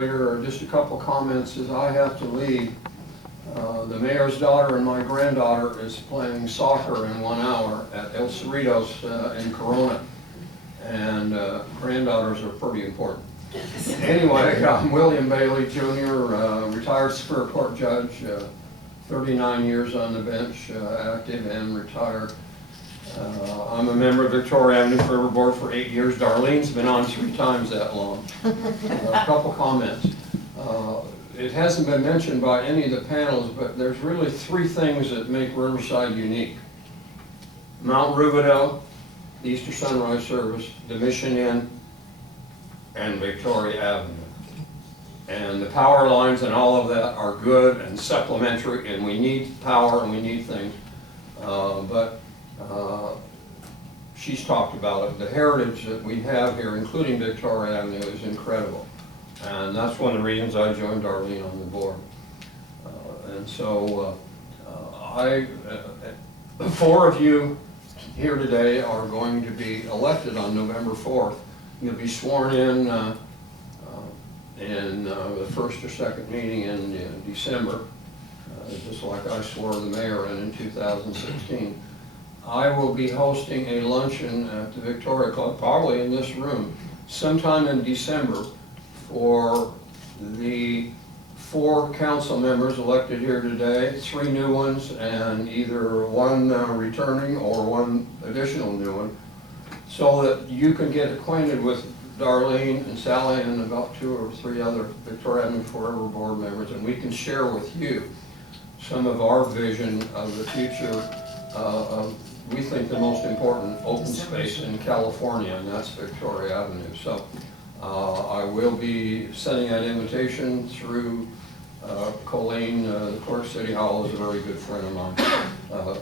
Just a couple comments as I have to leave. The mayor's daughter and my granddaughter is playing soccer in 1 hour at El Cerritos in Corona. And granddaughters are pretty important. Anyway, I'm William Bailey Jr., retired Superior Court judge, 39 years on the bench, active and retired. I'm a member of Victoria Avenue Forever Board for 8 years. Darlene's been on 3 times that long. A couple comments. It hasn't been mentioned by any of the panels, but there's really 3 things that make Riverside unique. Mount Rubidoux, the Easter Sunrise Service, the Mission Inn, and Victoria Avenue. And the power lines and all of that are good and supplementary, and we need power and we need things. She's talked about it. The heritage that we have here, including Victoria Avenue, is incredible. And that's one of the reasons I joined Darlene on the board. And so 4 of you here today are going to be elected on November 4th. You'll be sworn in the first or second meeting in December, just like I swore the mayor in 2016. I will be hosting a luncheon at the Victoria Club, probably in this room, sometime in December for the 4 council members elected here today, 3 new ones, and either 1 returning or 1 additional new one, so that you can get acquainted with Darlene and Sally and about 2 or 3 other Victoria Avenue Forever board members, and we can share with you some of our vision of the future of, we think, the most important open space in California, and that's Victoria Avenue. So I will be sending that invitation through Colleen. The clerk of City Hall is a very good friend of mine,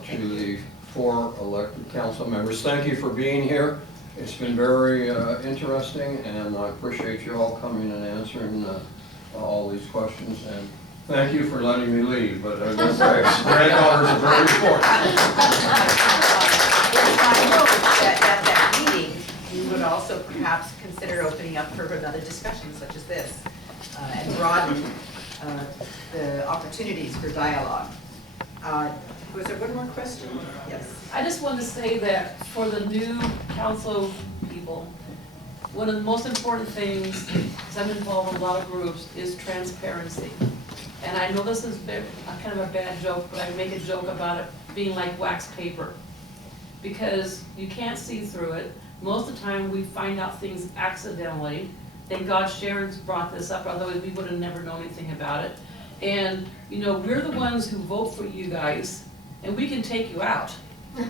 to the 4 elected council members. Thank you for being here. It's been very interesting, and I appreciate you all coming and answering all these questions. And thank you for letting me leave, but I will say, granddaughters are very important. I hope that at that meeting, you would also perhaps consider opening up for another discussion such as this, and broaden the opportunities for dialogue. Was there one more question? Yes. I just wanted to say that for the new council people, one of the most important things, because I'm involved in a lot of groups, is transparency. And I know this is kind of a bad joke, but I make a joke about it being like wax paper, because you can't see through it. Most of the time we find out things accidentally. Thank God Sharon's brought this up, otherwise we would have never known anything about it. And you know, we're the ones who vote for you guys, and we can take you out.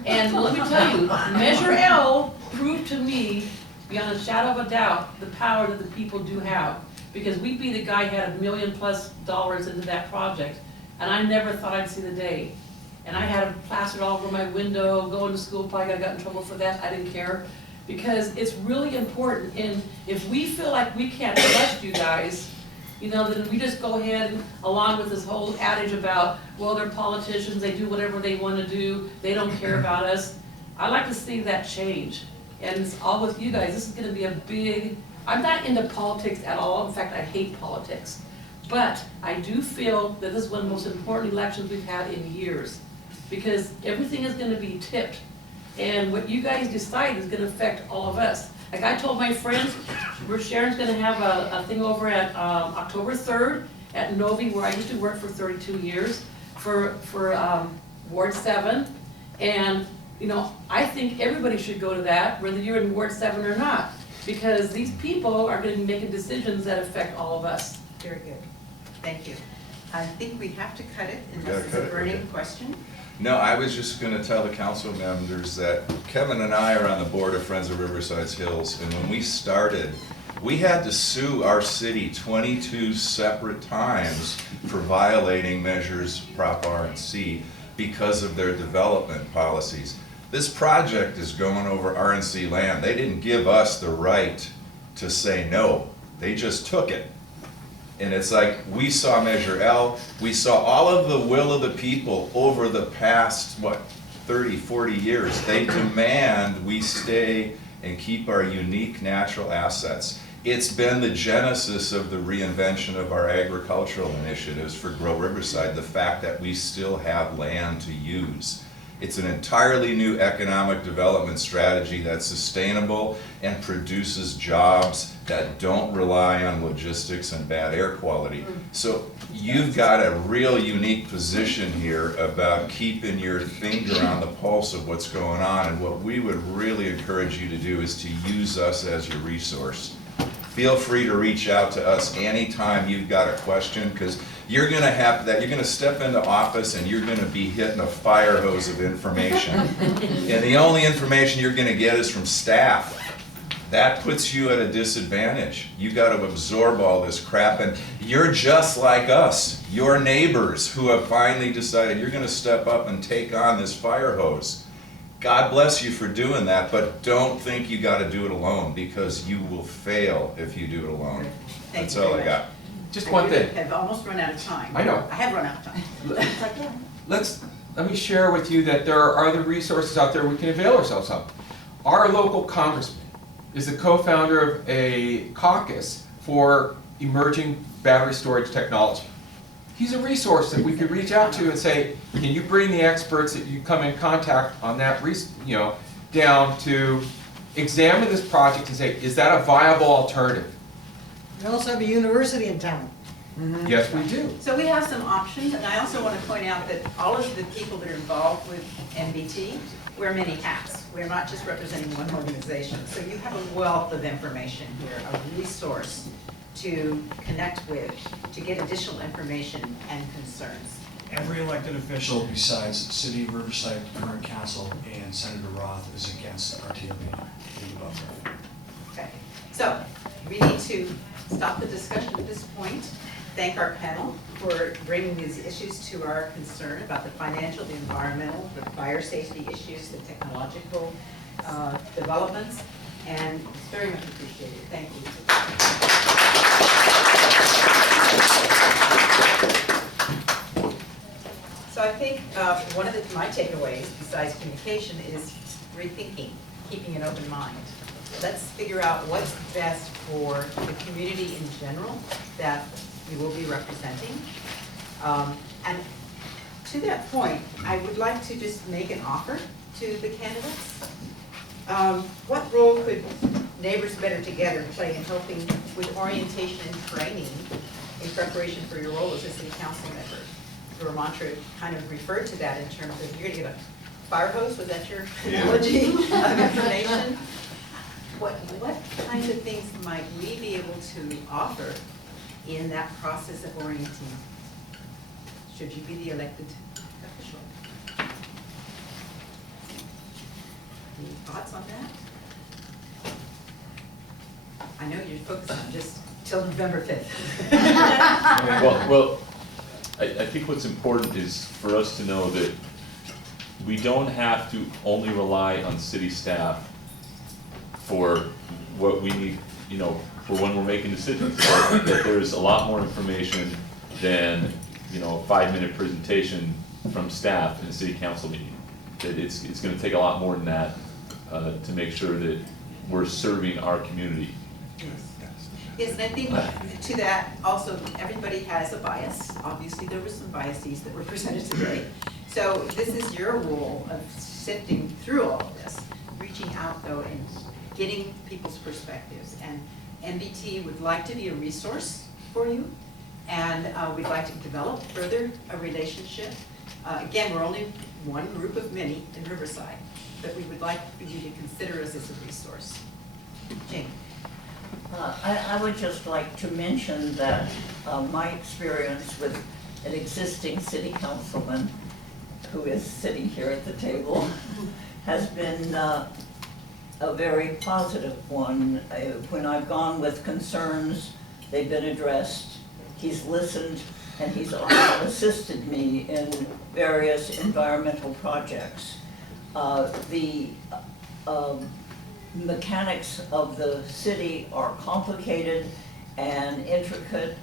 And let me tell you, Measure L proved to me, beyond a shadow of a doubt, the power that the people do have. Because we beat a guy who had $1 million+ into that project, and I never thought I'd see the day. And I had it plastered all over my window, going to school, probably got in trouble for that, I didn't care. Because it's really important, and if we feel like we can't trust you guys, you know, then we just go ahead and, along with this whole adage about, well, they're politicians, they do whatever they want to do, they don't care about us. I'd like to see that change. And it's all with you guys. This is going to be a big, I'm not into politics at all. In fact, I hate politics. But I do feel that this is one of the most important elections we've had in years, because everything is going to be tipped. And what you guys decide is going to affect all of us. Like I told my friends, Sharon's going to have a thing over at October 3rd at Novi, where I used to work for 32 years, for Ward 7. And you know, I think everybody should go to that, whether you're in Ward 7 or not, because these people are going to be making decisions that affect all of us. Very good. Thank you. I think we have to cut it unless it's a burning question. No, I was just going to tell the council members that Kevin and I are on the board of Friends of Riverside Hills, and when we started, we had to sue our city 22 separate times for violating measures Prop R and C because of their development policies. This project is going over RNC land. They didn't give us the right to say no. They just took it. And it's like, we saw Measure L, we saw all of the will of the people over the past, 30, 40 years. They demand we stay and keep our unique natural assets. It's been the genesis of the reinvention of our agricultural initiatives for Grow Riverside, the fact that we still have land to use. It's an entirely new economic development strategy that's sustainable and produces jobs that don't rely on logistics and bad air quality. So you've got a real unique position here about keeping your finger on the pulse of what's going on, and what we would really encourage you to do is to use us as your resource. Feel free to reach out to us anytime you've got a question, because you're gonna have that, you're gonna step into office and you're gonna be hitting a fire hose of information. And the only information you're gonna get is from staff. That puts you at a disadvantage. You gotta absorb all this crap, and you're just like us, your neighbors who have finally decided you're gonna step up and take on this fire hose. God bless you for doing that, but don't think you gotta do it alone, because you will fail if you do it alone. Thank That's you all very I got. Just one thing. I have almost run out of time. I know. I have run out of time. Let me share with you that there are other resources out there we can avail ourselves of. Our local congressman is the co-founder of a caucus for emerging battery storage technology. He's a resource that we could reach out to and say, can you bring the experts that you come in contact on that, down to examine this project and say, is that a viable alternative? We also have a university in town. Yes, we do. So we have some options, and I also want to point out that all of the people that are involved with NBT wear many hats. We're not just representing one organization. So you have a wealth of information here, a resource to connect with, to get additional information and concerns. Every elected official besides City of Riverside current council and Senator Roth is against RTOB in the buffer. Okay, so we need to stop the discussion at this point. Thank our panel for bringing these issues to our concern about the financial, the environmental, the fire safety issues, the technological developments, and it's very much appreciated. Thank you. So I think one of my takeaways, besides communication, is rethinking, keeping an open mind. Let's figure out what's best for the community in general that we will be representing. And to that point, I would like to just make an offer to the candidates. What role could Neighbors Better Together play in helping with orientation and training in preparation for your role as a city council member? Vermonter kind of referred to that in terms of you're gonna get a fire hose, was that your analogy of information? What kinds of things might we be able to offer in that process of orienting, should you be the elected official? Any thoughts on that? I know you're focused on just till November 5th. Well, I think what's important is for us to know that we don't have to only rely on city staff for what we need, for when we're making decisions. That there's a lot more information than, a 5-minute presentation from staff in a city council meeting. That it's gonna take a lot more than that to make sure that we're serving our community. Yes, and I think to that also, everybody has a bias. Obviously, there were some biases that were presented today. So this is your role of sifting through all of this, reaching out though and getting people's perspectives. And NBT would like to be a resource for you, and we'd like to develop further a relationship. Again, we're only one group of many in Riverside, but we would like for you to consider us as a resource. Jane. I would just like to mention that my experience with an existing city councilman who is sitting here at the table has been a very positive one. When I've gone with concerns, they've been addressed. He's listened, and he's also assisted me in various environmental projects. The mechanics of the city are complicated and intricate,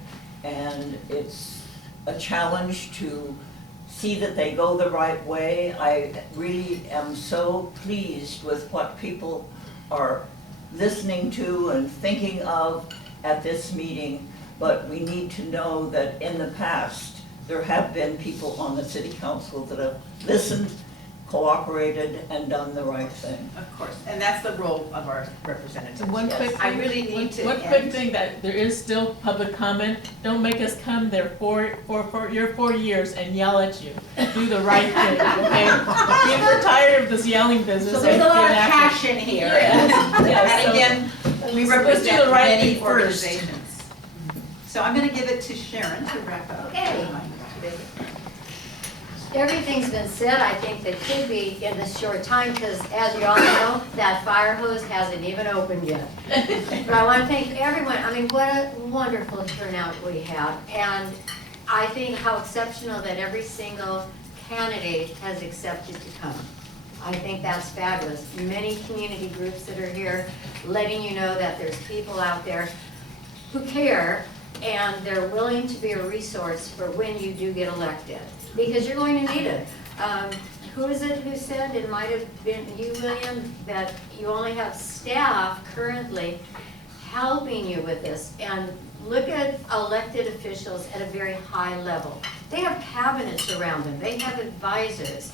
and it's a challenge to see that they go the right way. I really am so pleased with what people are listening to and thinking of at this meeting, but we need to know that in the past, there have been people on the city council that have listened, cooperated, and done the right thing. Of course, and that's the role of our representatives. One Yes. quick I thing, really need to one quick end. thing, that there is still public comment. Don't make us come there for your 4 years and yell at you. Do the right thing, okay? We're tired of this yelling business. So there's a and lot of being active. passion here. Yeah, And so- again, we so let's do represent the right many thing first. organizations. So I'm gonna give it to Sharon to wrap up. Okay. Everything's been said, I think that could be in this short time, because as you all know, that fire hose hasn't even opened yet. But I want to thank everyone, I mean, what a wonderful turnout we had. And I think how exceptional that every single candidate has accepted to come. I think that's fabulous. Many community groups that are here, letting you know that there's people out there who care, and they're willing to be a resource for when you do get elected, because you're going to need it. Who is it who said, it might have been you, William, that you only have staff currently helping you with this? And look at elected officials at a very high level. They have cabinets around them, they have advisors,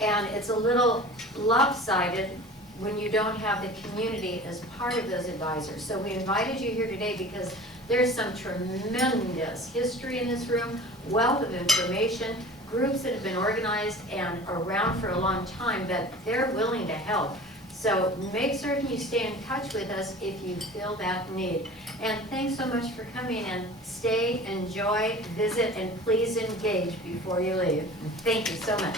and it's a little lopsided when you don't have the community as part of those advisors. So we invited you here today because there's some tremendous history in this room, wealth of information, groups that have been organized and around for a long time, that they're willing to help. So make certain you stay in touch with us if you feel that need. And thanks so much for coming, and stay, enjoy, visit, and please engage before you leave. Thank you so much.